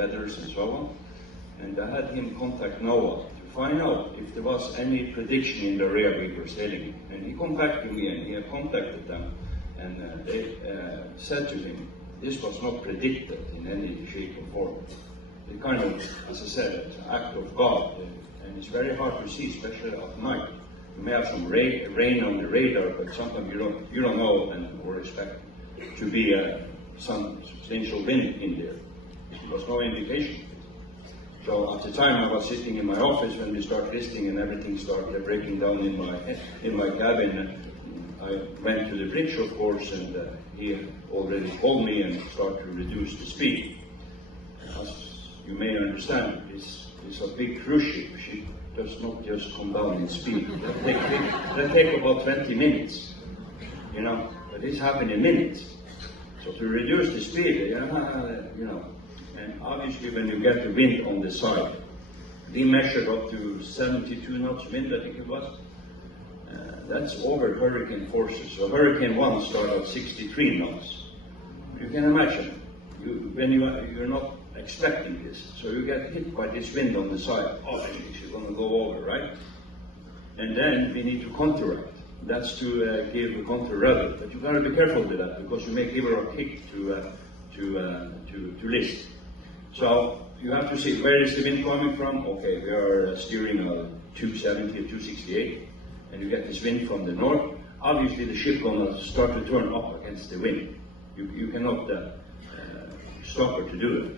weathers and so on. And I had him contact NOAA to find out if there was any prediction in the area we were sailing. And he contacted me, and he had contacted them, and they said to him, this was not predicted in any shape or form. It kind of, as I said, it's an act of God, and it's very hard to see, especially at night. You may have some rain on the radar, but sometimes you don't know or expect to be some substantial wind in there. There was no indication. So at the time I was sitting in my office when we started listening and everything started breaking down in my cabin. I went to the bridge, of course, and he already called me and started to reduce the speed. As you may understand, it's a big cruise ship. She does not just come down in speed. That take about 20 minutes, you know. But this happened in minutes. So to reduce the speed, you know, and obviously when you get the wind on the side, we measured up to 72 knots wind, I think it was. That's over hurricane forces. So Hurricane 1 started at 63 knots. You can imagine, when you're not expecting this, so you get hit by this wind on the side. Oh, it's going to go over, right? And then we need to counteract. That's to give a counter rudder, but you got to be careful with that because you may give her a kick to list. So you have to see where is the wind coming from. Okay, we are steering a 270 or 268, and you get this wind from the north. Obviously, the ship gonna start to turn up against the wind. You cannot stop her to do it.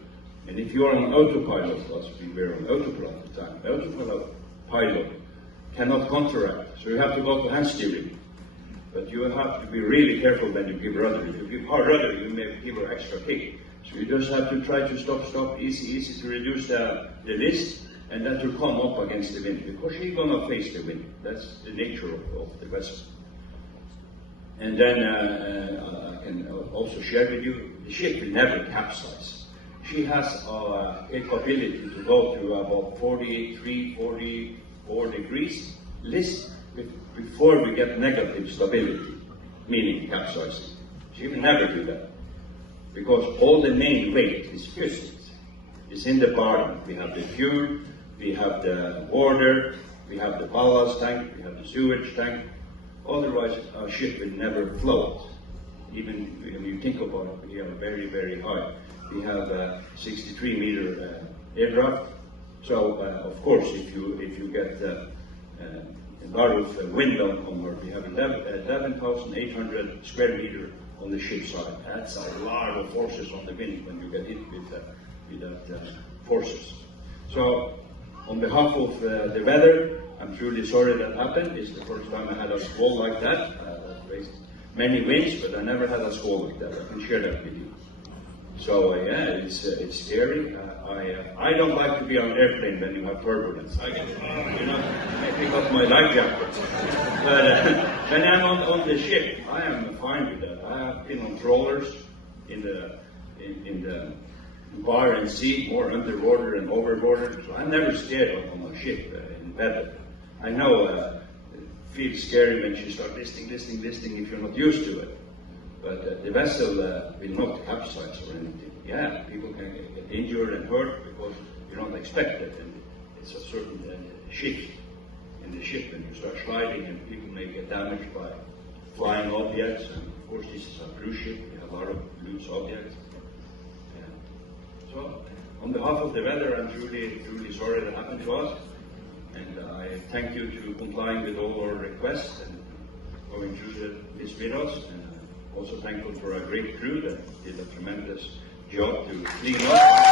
And if you are on autopilot, as we were on autopilot at the time, autopilot cannot counteract, so you have to go to hand steering. But you have to be really careful when you give rudder. If you give hard rudder, you may give her extra kick. So you just have to try to stop, easy to reduce the list, and that will come up against the wind, because she's gonna face the wind. That's the nature of the vessel. And then I can also share with you, the ship will never capsize. She has a capability to go to about 43, 44 degrees list before we get negative stability, meaning capsizing. She will never do that, because all the main weight is physics. It's in the bottom. We have the fuel, we have the water, we have the ballast tank, we have the sewage tank. Otherwise, our ship will never float. Even when you think about it, we are very, very high. We have a 63-meter aircraft. So, of course, if you get a lot of wind on board, we have 11,800 square meter on the ship side. That's a lot of forces on the wind when you get hit with that forces. So, on behalf of the weather, I'm truly sorry that happened. It's the first time I had a squall like that. I've faced many winds, but I never had a squall like that. I can share that with you. So yeah, it's scary. I don't like to be on an airplane when you have turbulence. I pick up my life jacket. But when I'm on the ship, I am fine with that. I have been on trawlers in the bar and sea, more underwater and overwater. So I'm never scared on a ship in weather. I know it feels scary when you start listing if you're not used to it. But the vessel will not capsize or anything. Yeah, people can get injured and hurt because you don't expect it. And it's a certain shift in the ship, and you start sliding, and people may get damaged by flying objects. And of course, this is a cruise ship. We have a lot of loose objects. Yeah. So, on behalf of the weather, I'm truly sorry that happened to us. And I thank you to complying with all our requests and going through this with us. And also thankful for our great crew that did a tremendous job to clean up.